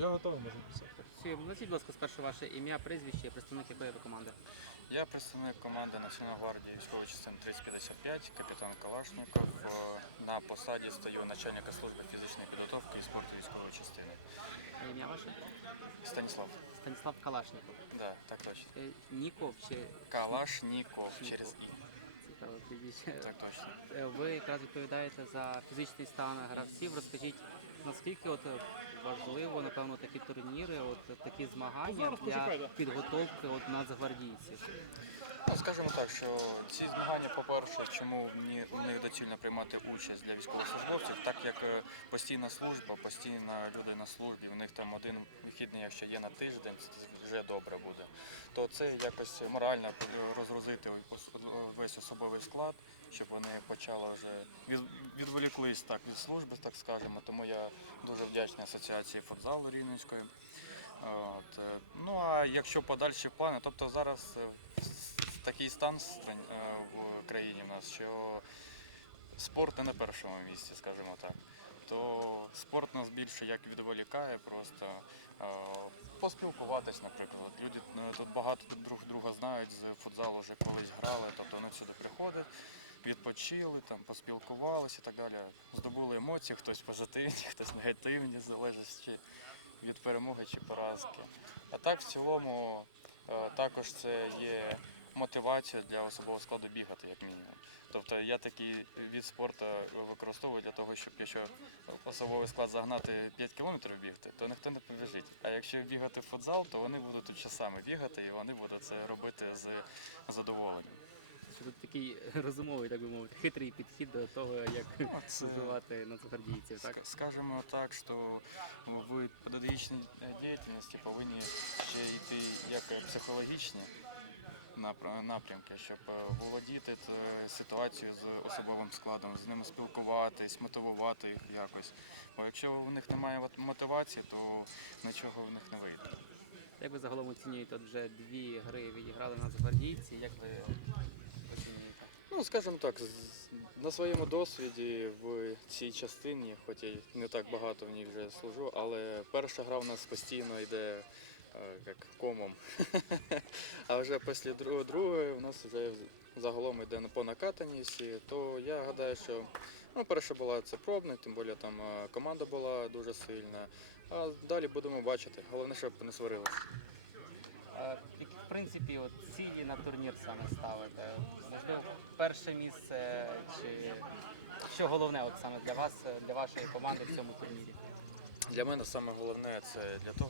Я готовий, можу писати. Назвіть, будь ласка, спершу ваше ім'я, прізвище представник якої ви команди? Я представник команди Національної гвардії військової частини 3055, капітан Калашніков. Е, На посаді стою начальника служби фізичної підготовки і спорту військової частини. А Ім'я ваше? Станіслав. Станіслав Калашніков. Да, так точно. Е, Ніков чи Калашніков через І. цікаве прізвище? Так точно. Е, Ви якраз відповідаєте за фізичний стан гравців. Розкажіть, наскільки от важливо, напевно, такі турніри, от такі змагання для підготовки от нацгвардійців? Ну, скажімо так, що ці змагання, по-перше, чому в них доцільно приймати участь для військовослужбовців, так як е, постійна служба, постійно люди на службі, в них там один вихідний, якщо є на тиждень, вже добре буде. То це якось морально е, розгрузити весь особовий склад, щоб вони почали вже відволіклись так від служби, так скажемо. Тому я дуже вдячний асоціації футзалу Рівненської. От, е, ну а якщо подальші плани, тобто зараз е, такий стан е, в країні в нас, що спорт не на першому місці, скажімо так. То спорт нас більше як відволікає, просто поспілкуватись, наприклад. Люди тут багато друг друга знають, з футзалу вже колись грали, тобто вони сюди приходять, відпочили, там, поспілкувалися і так далі. Здобули емоції, хтось позитивні, хтось негативні, залежить від перемоги чи поразки. А так, в цілому, е, також це є мотивація для особового складу бігати, як мінімум. Тобто я такий від спорту використовую для того, щоб якщо особовий склад загнати 5 кілометрів бігти, то ніхто не побіжить. А якщо бігати в футзал, то вони будуть часами бігати і вони будуть це робити з задоволенням. Що тут такий розумовий, так би мовити, хитрий підхід до того, як Ну, це- нацгвардійців. Так? Ск- Скажемо так, що в педагогічній діяльності повинні ще йти як психологічні напр- напрямки, щоб е, володіти е, ситуацією з особовим складом, з ними спілкуватись, мотивувати їх якось. Бо якщо у них немає мотивації, то нічого в них не вийде. Як ви загалом оцінюєте, от вже дві гри відіграли нацгвардійці, як ви? Ну, скажімо так, на своєму досвіді в цій частині, хоч я не так багато в ній вже служу, але перша гра в нас постійно йде е, як комом. А вже після дру- другої у нас вже загалом йде по накатаності, то я гадаю, що ну, перша була це пробна, тим більше там е, команда була дуже сильна. А далі будемо бачити. Головне, щоб не сварилися. Принципі, от цілі на турнір саме ставите? Можливо, перше місце чи що головне от саме для вас, для вашої команди в цьому турнірі? Для мене саме головне це для того,